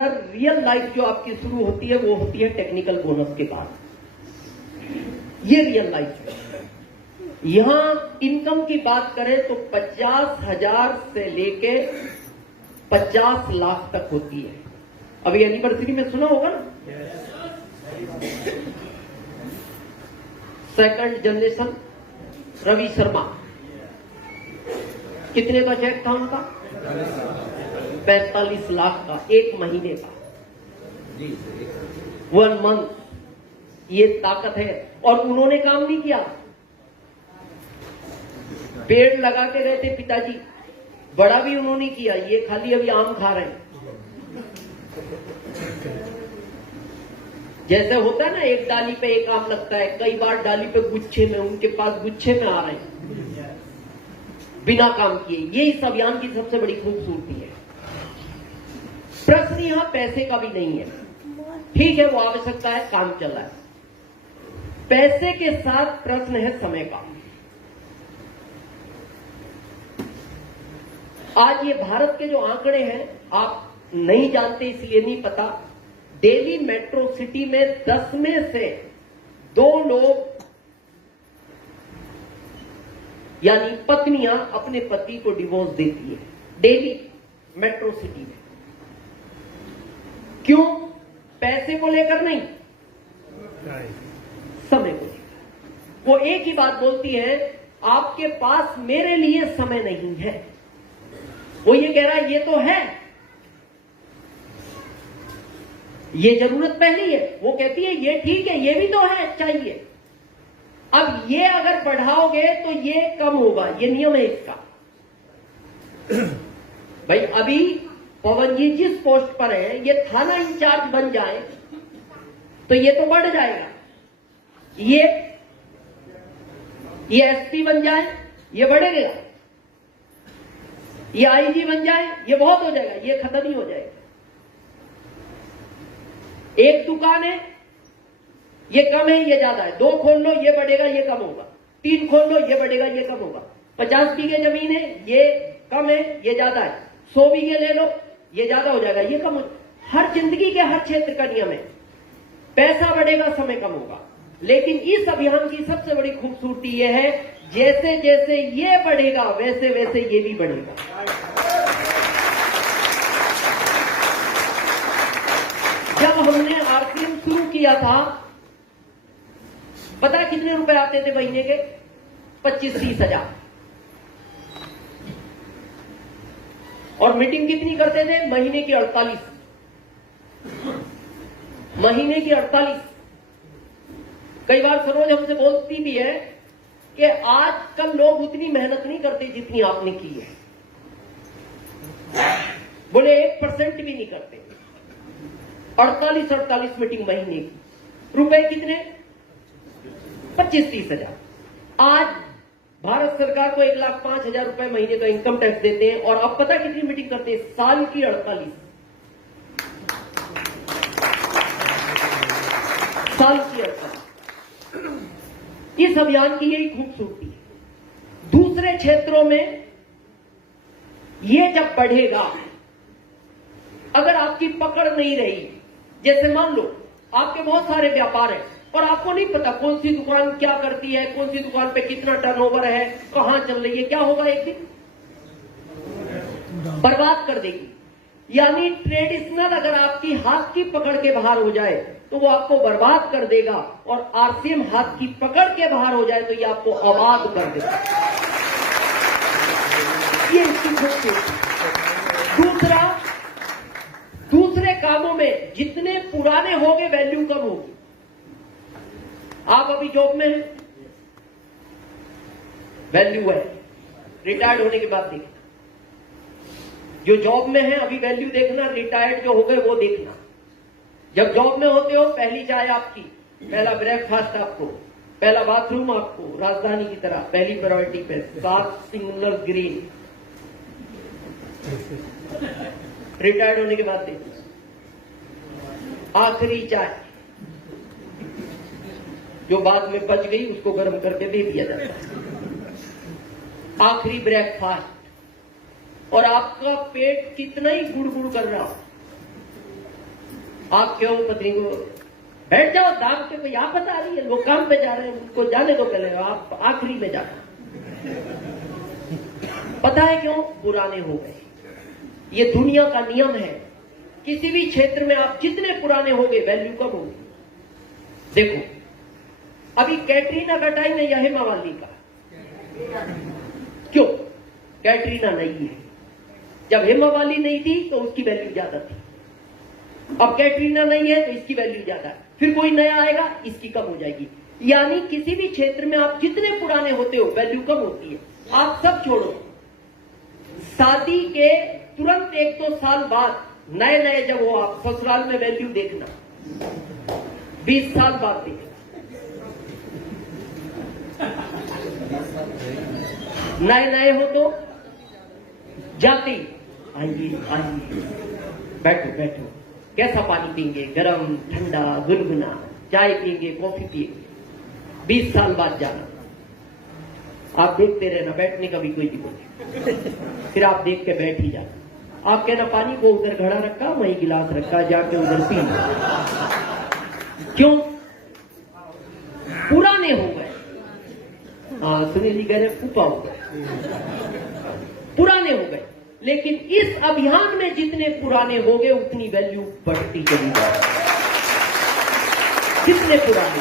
Real life जो आपकी शुरू होती है वो होती है टेक्निकल बोनस के बाद। ये रियल लाइफ है। यहां इनकम की बात करें तो 50,000 से लेके 50 लाख तक होती है। अभी एनिवर्सरी में सुना होगा ना, सेकंड जनरेशन रवि शर्मा, कितने का चेक था उनका? 45 लाख का, एक महीने का, 1 मंथ। ये ताकत है। और उन्होंने काम नहीं किया, पेड़ लगा के गए थे पिताजी, बड़ा भी उन्होंने किया। ये खाली अभी आम खा रहे हैं। जैसे होता है ना, एक डाली पे एक आम लगता है, कई बार डाली पे गुच्छे में, उनके पास गुच्छे में आ रहे हैं बिना काम किए। ये इस अभियान की सबसे बड़ी खूबसूरती है। प्रश्न यहां पैसे का भी नहीं है, ठीक है वो आवश्यकता है, काम चल रहा है। पैसे के साथ प्रश्न है समय का। आज ये भारत के जो आंकड़े हैं आप नहीं जानते, इसलिए नहीं पता। दिल्ली मेट्रो सिटी में 10 में से 2 लोग यानी पत्नियां अपने पति को डिवोर्स देती है दिल्ली मेट्रो सिटी में। क्यों? पैसे को लेकर नहीं, समय को लेकर। वो एक ही बात बोलती है, आपके पास मेरे लिए समय नहीं है। वो ये कह रहा है ये तो है, ये जरूरत पहली है। वो कहती है ये ठीक है, ये भी तो है, चाहिए। अब ये अगर बढ़ाओगे तो ये कम होगा, ये नियम है इसका। भाई अभी पवन जी जिस पोस्ट पर है, ये थाना इंचार्ज बन जाए तो ये तो बढ़ जाएगा। ये एसपी बन जाए, ये बढ़ेगा। ये आईजी बन जाए, ये बहुत हो जाएगा, ये खत्म ही हो जाएगा। एक दुकान है, ये कम है, ये ज्यादा है। 2 खोल लो, ये बढ़ेगा, ये कम होगा। 3 खोल लो, ये बढ़ेगा, ये कम होगा। 50 बीघे जमीन है, ये कम है, ये ज्यादा है। 100 बीघे ले लो, ये ज्यादा हो जाएगा, ये कम हो। हर जिंदगी के हर क्षेत्र का नियम है। पैसा बढ़ेगा, समय कम होगा। लेकिन इस अभियान की सबसे बड़ी खूबसूरती यह है, जैसे जैसे ये बढ़ेगा वैसे वैसे ये भी बढ़ेगा। जब हमने आरसीएम शुरू किया था, पता है कितने रुपए आते थे महीने के? 25-30 हजार। और मीटिंग कितनी करते थे? महीने की 48। महीने की 48। कई बार सरोज हमसे बोलती भी है कि आजकल लोग उतनी मेहनत नहीं करते जितनी आपने की है। बोले 1% भी नहीं करते। 48 मीटिंग महीने की, रुपए कितने? 25-30 हजार। आज भारत सरकार को 1,05,000 रुपए महीने का इनकम टैक्स देते हैं। और अब पता कितनी मीटिंग करते हैं? साल की 48। साल की 48। इस अभियान की यही खूबसूरती है। दूसरे क्षेत्रों में ये जब बढ़ेगा, अगर आपकी पकड़ नहीं रही, जैसे मान लो आपके बहुत सारे व्यापार हैं और आपको नहीं पता कौन सी दुकान क्या करती है, कौन सी दुकान पे कितना टर्नओवर है, कहां चल रही है, क्या होगा? एक दिन बर्बाद कर देगी। यानी ट्रेडिशनल अगर आपकी हाथ की पकड़ के बाहर हो जाए तो वो आपको बर्बाद कर देगा, और आरसीएम हाथ की पकड़ के बाहर हो जाए तो ये आपको आबाद कर देगा। ये इसकी खूबसूरती। दूसरे कामों में जितने पुराने होंगे वैल्यू कम होगी। आप अभी जॉब में हैं, वैल्यू है। रिटायर्ड होने के बाद देखना। जो जॉब में है अभी वैल्यू देखना, रिटायर्ड जो हो गए वो देखना। जब जॉब में होते हो, पहली चाय आपकी, पहला ब्रेकफास्ट आपको, पहला बाथरूम आपको, राजधानी की तरह पहली प्रायोरिटी पे, 7 सिग्नल ग्रीन। रिटायर्ड होने के बाद देखना, आखिरी चाय जो बाद में बच गई उसको गर्म करके दे दिया जाता है, आखिरी ब्रेकफास्ट। और आपका पेट कितना ही गुड़गुड़ कर रहा हो, आप क्यों पत्नी को बैठ जाओ दाम के, कोई आप बता रही है, लोग काम पे जा रहे हैं, उनको जाने दो पहले, आप आखिरी में जाना। पता है क्यों? पुराने हो गए। ये दुनिया का नियम है, किसी भी क्षेत्र में आप जितने पुराने होगे वैल्यू कम होगी। देखो अभी कैटरीना का टाइम है या हेमा मालिनी का? क्यों? कैटरीना नहीं है। जब हेमा मालिनी नहीं थी तो उसकी वैल्यू ज्यादा थी, अब कैटरीना नहीं है तो इसकी वैल्यू ज्यादा है, फिर कोई नया आएगा इसकी कम हो जाएगी। यानी किसी भी क्षेत्र में आप जितने पुराने होते हो वैल्यू कम होती है। आप सब छोड़ो, शादी के तुरंत 1-2 साल बाद नए नए जब हो आप ससुराल में वैल्यू देखना, 20 साल बाद देखना, नए नए हो तो जाते ही आइए आइए बैठो बैठो, कैसा पानी पिएंगे, गरम ठंडा गुनगुना, चाय पिएंगे कॉफी पिएंगे। 20 साल बाद जाना, आप देखते रहना, बैठने का भी कोई दिक्कत, फिर आप देख के बैठ ही जाना। आप कहना पानी को उधर घड़ा रखा, वहीं गिलास रखा, जाके उधर पी। क्यों? पुराने हो गए। हाँ सुनील जी कह रहे फूफा हो गए, पुराने हो गए। लेकिन इस अभियान में जितने पुराने हो गए उतनी वैल्यू बढ़ती चली जाए, जितने पुराने